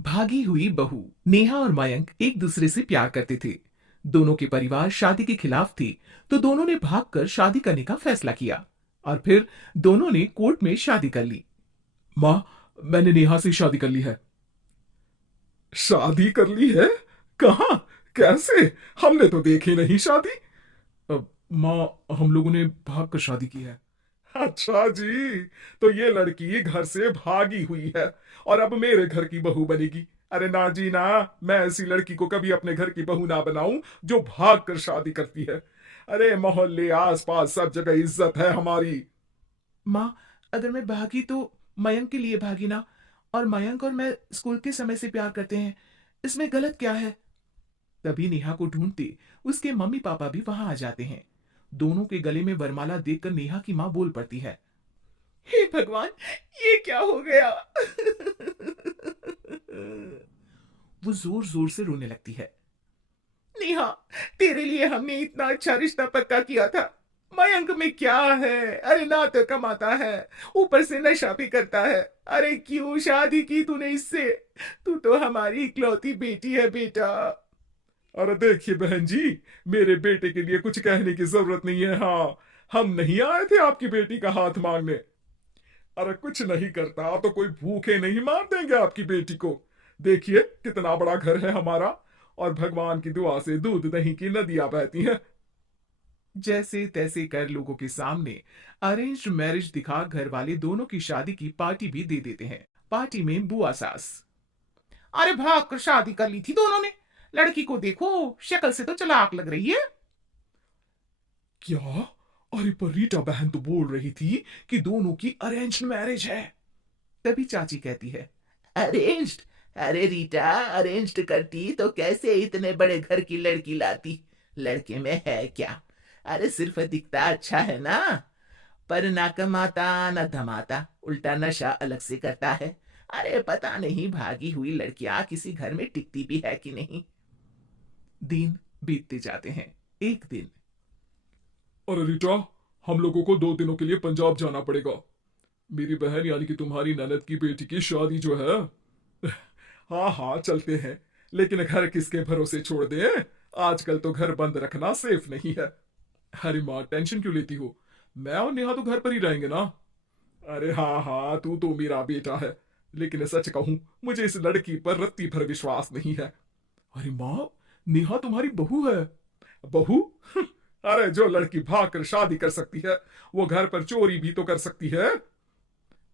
भागी हुई बहू। नेहा और मयंक एक दूसरे से प्यार करते थे। दोनों के परिवार शादी के खिलाफ थे, तो दोनों ने भागकर शादी करने का फैसला किया और फिर दोनों ने कोर्ट में शादी कर ली। माँ, मैंने नेहा से शादी कर ली है। शादी कर ली है? कहाँ? कैसे? हमने तो देखी नहीं शादी। माँ, हम लोगों ने भागकर शादी की है। अच्छा जी, तो ये लड़की घर से भागी हुई है और अब मेरे घर की बहू बनेगी। अरे ना जी ना, मैं ऐसी लड़की को कभी अपने घर की बहू ना बनाऊं जो भाग कर शादी करती है। अरे मोहल्ले आसपास सब जगह इज्जत है हमारी। माँ, अगर मैं भागी तो मयंक के लिए भागी ना। और मयंक और मैं स्कूल के समय से प्यार करते हैं, इसमें गलत क्या है? तभी नेहा को ढूंढते उसके मम्मी पापा भी वहां आ जाते हैं। दोनों के गले में वरमाला देखकर नेहा की माँ बोल पड़ती है। हे भगवान, ये क्या हो गया? वो जोर जोर से रोने लगती है। नेहा, तेरे लिए हमने इतना अच्छा रिश्ता पक्का किया था। मयंक में क्या है? अरे ना तो कमाता है, ऊपर से नशा भी करता है। अरे क्यों शादी की तूने इससे? तू तो हमारी इकलौती बेटी है बेटा। अरे देखिए बहन जी, मेरे बेटे के लिए कुछ कहने की जरूरत नहीं है। हाँ, हम नहीं आए थे आपकी बेटी का हाथ मांगने। अरे कुछ नहीं करता तो कोई भूखे नहीं मार देंगे आपकी बेटी को। देखिए कितना बड़ा घर है हमारा, और भगवान की दुआ से दूध दही की नदियां बहती हैं। जैसे तैसे कर लोगों के सामने अरेंज मैरिज दिखा घर वाले दोनों की शादी की पार्टी भी दे देते हैं। पार्टी में बुआ सास। अरे भाग कर शादी कर ली थी दोनों ने। लड़की को देखो, शक्ल से तो चालाक लग रही है। क्या? अरे पर रीटा बहन तो बोल रही थी कि दोनों की अरेंज मैरिज है। तभी चाची कहती है, अरेंज्ड? अरे रीटा, अरेंज्ड करती तो कैसे इतने बड़े घर की लड़की लाती? लड़के में है क्या? अरे सिर्फ दिखता अच्छा है ना, पर ना कमाता ना धमाता, उल्टा नशा अलग से करता है। अरे पता नहीं भागी हुई लड़कियां किसी घर में टिकती भी है कि नहीं। दिन बीतते जाते हैं। एक दिन। अरे रीटा, हम लोगों को 2 दिनों के लिए पंजाब जाना पड़ेगा। मेरी बहन यानी कि तुम्हारी ननद की बेटी की शादी जो है। हाँ हाँ चलते हैं, लेकिन घर किसके भरोसे छोड़ दें? आजकल तो घर बंद रखना सेफ नहीं है। अरे माँ, टेंशन क्यों लेती हो? मैं और नेहा तो घर पर ही रहेंगे ना। अरे हाँ हाँ, तू तो मेरा बेटा है, लेकिन सच कहूं, मुझे इस लड़की पर रत्ती भर विश्वास नहीं है। अरे माँ, नेहा तुम्हारी बहू है। बहू? अरे जो लड़की भाग कर शादी कर सकती है, वो घर पर चोरी भी तो कर सकती है।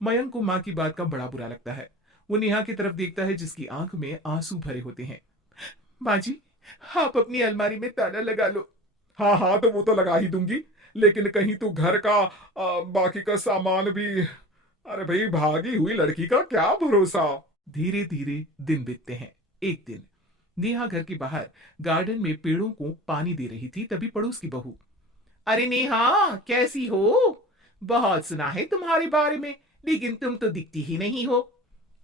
मयंक को माँ की बात का बड़ा बुरा लगता है। वो नेहा की तरफ देखता है जिसकी आंख में आंसू भरे होते हैं। माँ जी, आप अपनी अलमारी में ताला लगा लो। हाँ हाँ, तो वो तो लगा ही दूंगी, लेकिन कहीं तू घर का बाकी का सामान भी। अरे भाई, भागी हुई लड़की का क्या भरोसा। धीरे धीरे दिन बीतते हैं। एक दिन नेहा घर के बाहर गार्डन में पेड़ों को पानी दे रही थी, तभी पड़ोस की बहू। अरे नेहा, कैसी हो? बहुत सुना है तुम्हारे बारे में, लेकिन तुम तो दिखती ही नहीं हो।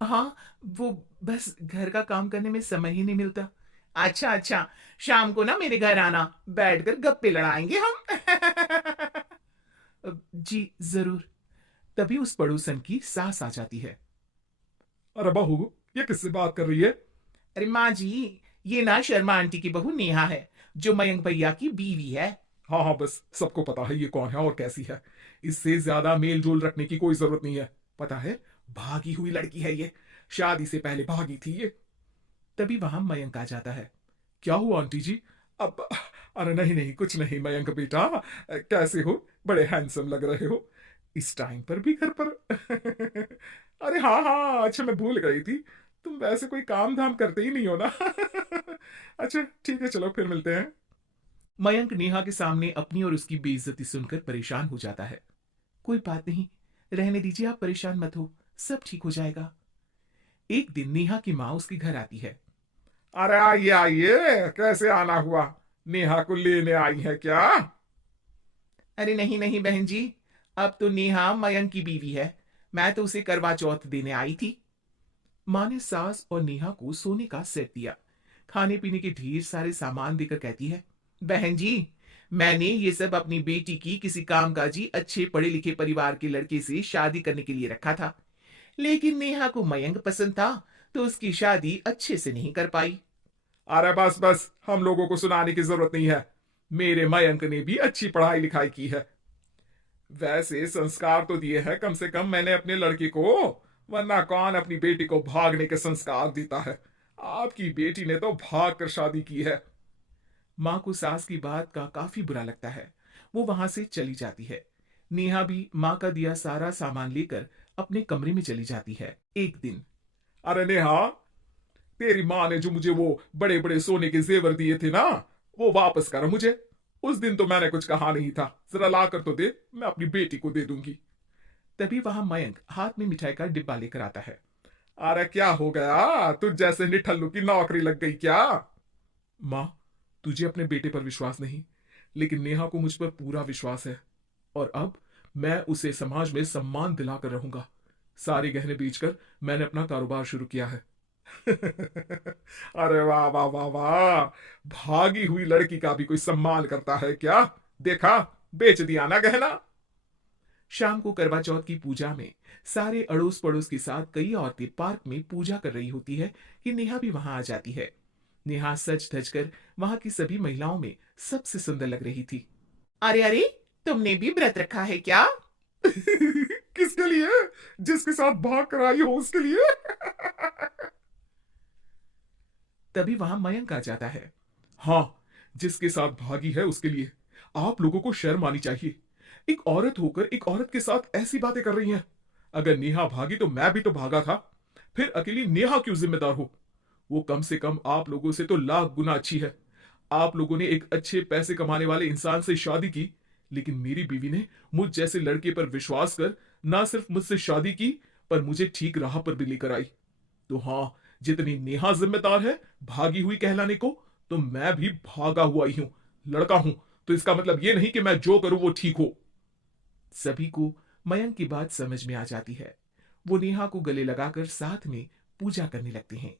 हाँ, वो बस घर का काम करने में समय ही नहीं मिलता। अच्छा अच्छा, शाम को ना मेरे घर आना, बैठकर गप्पे लड़ाएंगे हम। जी जरूर। तभी उस पड़ोसन की सास आ जाती है। अरे बहू, ये किससे बात कर रही है? अरे माँ जी, ये ना शर्मा आंटी की बहू नेहा है, जो मयंक भैया की बीवी है। हाँ हाँ, बस सबको पता है ये कौन है और कैसी है। इससे ज्यादा मेल जोल रखने की कोई जरूरत नहीं है। पता है, भागी हुई लड़की है ये। शादी से पहले भागी थी ये। तभी वहां मयंक आ जाता है। क्या हुआ आंटी जी? अब अरे नहीं नहीं, कुछ नहीं मयंक बेटा। कैसे हो? बड़े हैंडसम लग रहे हो इस टाइम पर भी घर पर। अरे हाँ हाँ, अच्छा मैं भूल गई थी, तुम वैसे कोई काम धाम करते ही नहीं हो ना। अच्छा ठीक है, चलो फिर मिलते हैं। मयंक नेहा के सामने अपनी और उसकी बेइज्जती सुनकर परेशान हो जाता है। कोई बात नहीं, रहने दीजिए, आप परेशान मत हो, सब ठीक हो जाएगा। एक दिन नेहा की माँ उसके घर आती है। अरे आइए आइए, कैसे आना हुआ? नेहा को लेने आई है क्या? अरे नहीं नहीं बहन जी, अब तो नेहा मयंक की बीवी है, मैं तो उसे करवा चौथ देने आई थी। माँ ने सास और नेहा को सोने का सेट दिया, खाने पीने के ढेर सारे सामान देकर कहती है, बहन जी, मैंने ये सब अपनी बेटी की किसी कामकाजी अच्छे पढ़े लिखे परिवार के लड़के से शादी करने के लिए रखा था, लेकिन नेहा को मयंक पसंद था, तो उसकी शादी अच्छे से नहीं कर पाई। अरे बस बस, हम लोगों को सुनाने की जरूरत नहीं है। मेरे मयंक ने भी अच्छी पढ़ाई लिखाई की है। वैसे संस्कार तो दिए हैं कम से कम मैंने अपने लड़के को, वरना कौन अपनी बेटी को भागने के संस्कार देता है। आपकी बेटी ने तो भाग कर शादी की है। माँ को सास की बात का काफी बुरा लगता है। वो वहां से चली जाती है। नेहा भी माँ का दिया सारा सामान लेकर अपने कमरे में चली जाती है। एक दिन, अरे नेहा, तेरी माँ ने जो मुझे वो बड़े बड़े सोने के जेवर दिए थे ना, वो वापस कर मुझे। उस दिन तो मैंने कुछ कहा नहीं था, जरा ला कर तो दे, मैं अपनी बेटी को दे दूंगी। तभी वहां मयंक हाथ में मिठाई का डिब्बा लेकर आता है। अरे क्या हो गया, तुझ जैसे निठल्लू की नौकरी लग गई क्या? माँ, तुझे अपने बेटे पर विश्वास नहीं, लेकिन नेहा को मुझ पर पूरा विश्वास है। और अब मैं उसे समाज में सम्मान दिलाकर रहूंगा। सारे गहने बेचकर मैंने अपना कारोबार शुरू किया है। अरे वाह वाह वाह वाह, भागी हुई लड़की का भी कोई सम्मान करता है क्या? देखा, बेच दिया ना गहना। शाम को करवा चौथ की पूजा में सारे अड़ोस पड़ोस के साथ कई औरतें पार्क में पूजा कर रही होती है कि नेहा भी वहां आ जाती है। नेहा सज धज कर वहां की सभी महिलाओं में सबसे सुंदर लग रही थी। अरे अरे, तुमने भी व्रत रखा है क्या? किसके लिए? जिसके साथ भाग कर आई हो उसके लिए। तभी वहां मयंक आ जाता है। हाँ, जिसके साथ भागी है उसके लिए। आप लोगों को शर्म आनी चाहिए। एक औरत होकर एक औरत के साथ ऐसी बातें कर रही हैं। अगर नेहा भागी तो मैं भी तो भागा था। फिर अकेली नेहा क्यों जिम्मेदार हो? वो कम से कम आप लोगों से तो लाख गुना अच्छी है। आप लोगों ने एक अच्छे पैसे कमाने वाले इंसान से शादी की, लेकिन मेरी बीवी ने मुझ जैसे लड़के पर विश्वास कर ना सिर्फ मुझसे शादी की, पर मुझे ठीक राह पर भी लेकर आई। तो हाँ, जितनी नेहा जिम्मेदार है भागी हुई कहलाने को, तो मैं भी भागा हुआ ही हूं, लड़का हूं। तो इसका मतलब ये नहीं कि मैं जो करूं वो ठीक हो। सभी को मयंक की बात समझ में आ जाती है। वो नेहा को गले लगाकर साथ में पूजा करने लगते हैं।